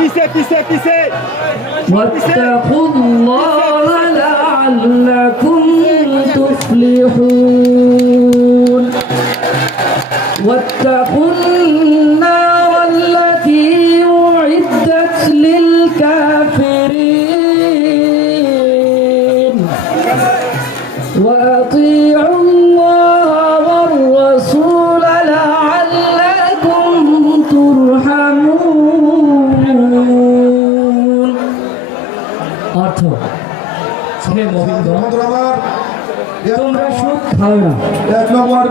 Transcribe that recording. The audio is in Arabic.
Pissez, pissez, pissez واتقوا الله لعلكم تفلحون. واتقوا النار التي أعدت للكافرين. وأطيعوا الله والرسول لعلكم ترحمون. অর্থ। হে গোবিন্দ তোমরা সুখ খাও না। এক নম্বর